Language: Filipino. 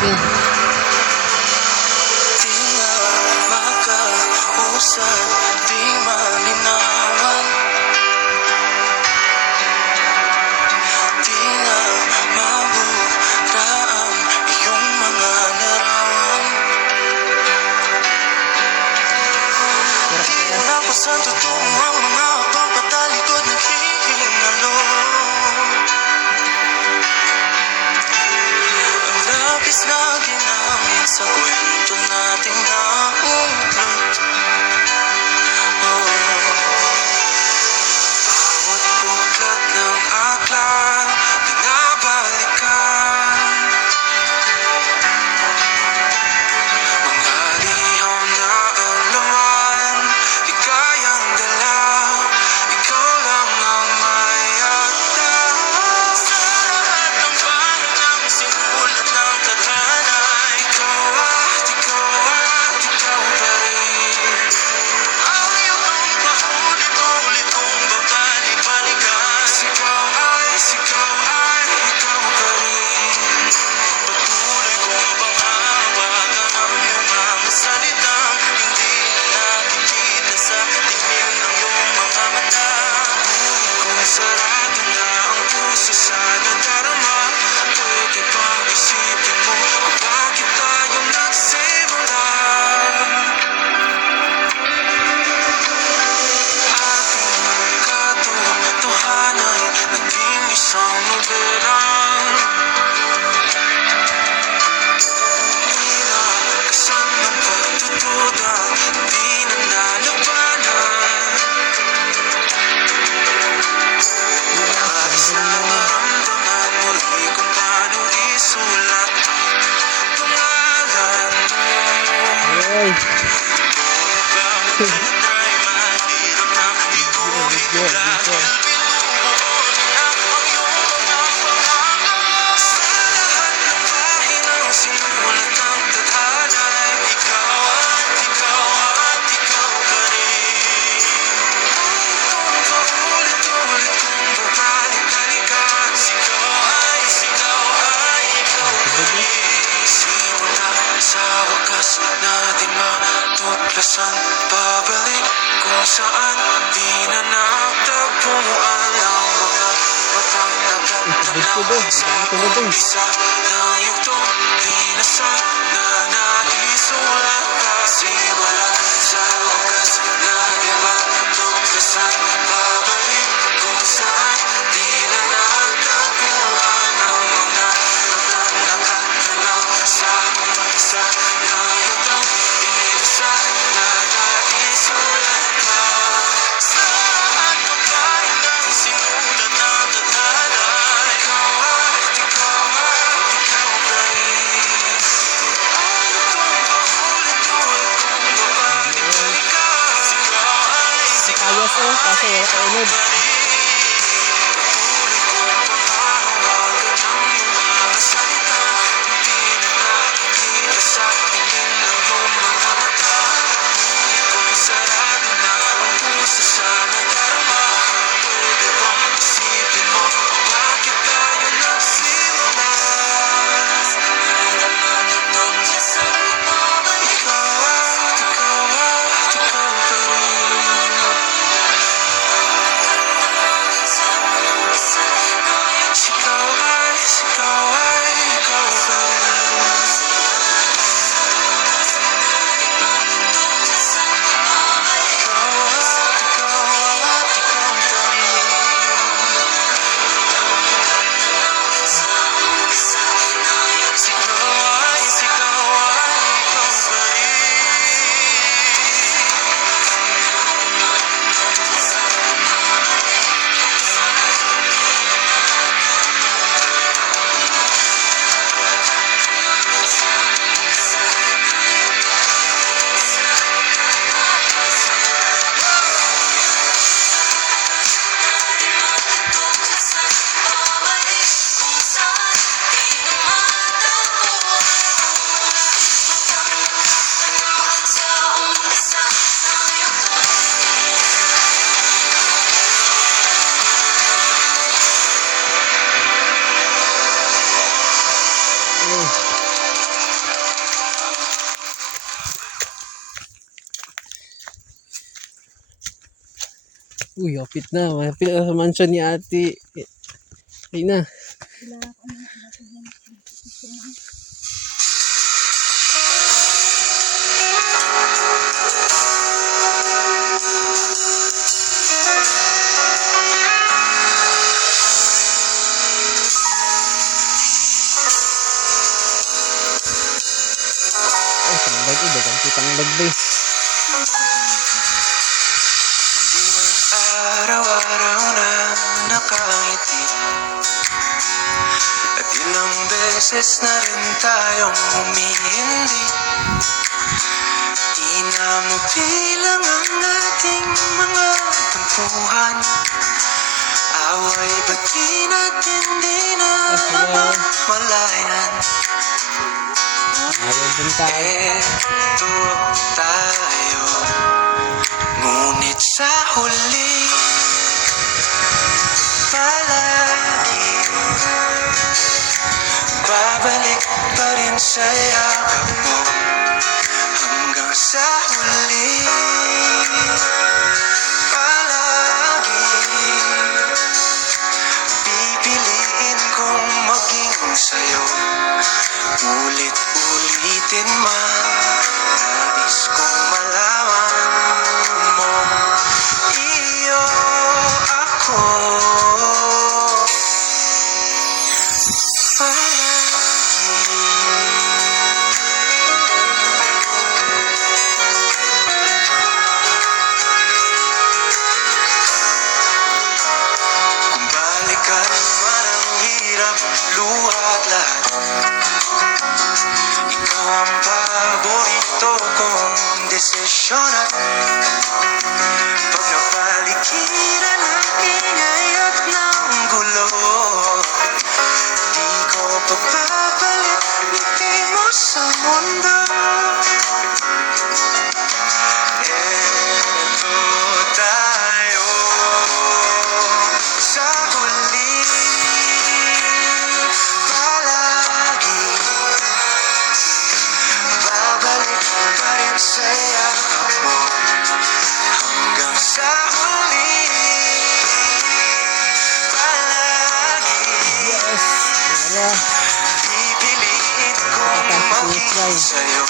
King. Di nga makausap, di malinawan, di nga mabura ang iyong mga larawan. Di alam kung saan tutungo ang mga habang patalikod naghihingalo. Ang labis na ginamit sa kwento nating naulot. Bawat buklat ng aklat, binabalikan. Mga liham na ang laman, di kayang dala, ikaw lang ang mayata. Sa lahat ng pahinang sinulat ng tadhana, ikaw pa rin. Ang iyong paulit-ulit kong babalik-balikan, sigaw ay ikaw pa rin. Patuloy kong panghawakan ang iyong mga salitang hindi na nakikita sa tingin ng iyong mga mata. Ngunit kung sarado na ang puso sa nadarama, pwede bang isipin mo kung bakit tayo nagsimula? Ating katotohanan naging isang nobela. Hinakasan ng pagtutuda, di na nalabanan. Nais na maramdaman muli kung paano isulat ang pangalan mo. Ay, Bawat kalanday mahirap na iuwi dahil binubuo niya ang iyong mga pangalan. Sa lahat ng pahinang sinulat ng tadhana, ikaw pa rin. Ang paulit-ulit kong babalik-balikan, sigaw ay ikaw pa rin. Simula sa wakas natin matuklasan, babalik kung saan di na natagpuan ang mga batang nagtatanaway sa umpisa ng yugtong di na sana naisulat pa. Simula sa wakas natin matuklasan, babalik kung saan di na natagpuan ang mga batang nakatanaw sa umpisa ng yugtong di na sana naisulat pa. Sa lahat ng pahinang sinulat ng tadhana, ikaw pa rin. Ang itong paulit-ulit kong babalik-balikan, sigaw ay ayos oh, kaso wala kaunod. patuloy kong panghahawakan ang iyong mga salita, hindi na nakikita sa tingin ng iyong mga mata. Ngunit kung sarado na ang puso sa nadarama, pwede bang isipin mo kung bakit tayo nagsimula? Ikaw pa rin. Uy, kapit na. Malapit na sa mansion ni ate. Ay na. Ay, tangbag. Dagang tangbag ba eh. Di man araw-araw na nakangiti, at ilang beses na rin tayong humihindi. Di na mabilang ang ating mga tampuhan. Away ba't di natin di na mamalayan? Ayaw din tayo. Eto tayo, ngunit sa huli palagi babalik pa rin sa yakap mo. Hanggang sa huli palagi pipiliin kong maging sa'yo. Ulit-ulitin man, nais kong malaman mo, iyo ako kung balikan man ang hirap, luha at lahat. Ikaw ang paborito kong desisyon at pag napaligiran ng ingay at ng gulo, di ko papapalit ngiti mo sa mundo. Eto tayo sa huli palagi babalik pa rin sa yakap mo. Hanggang sa huli palagi Yes. Wala. pipiliin kong maging sa'yo.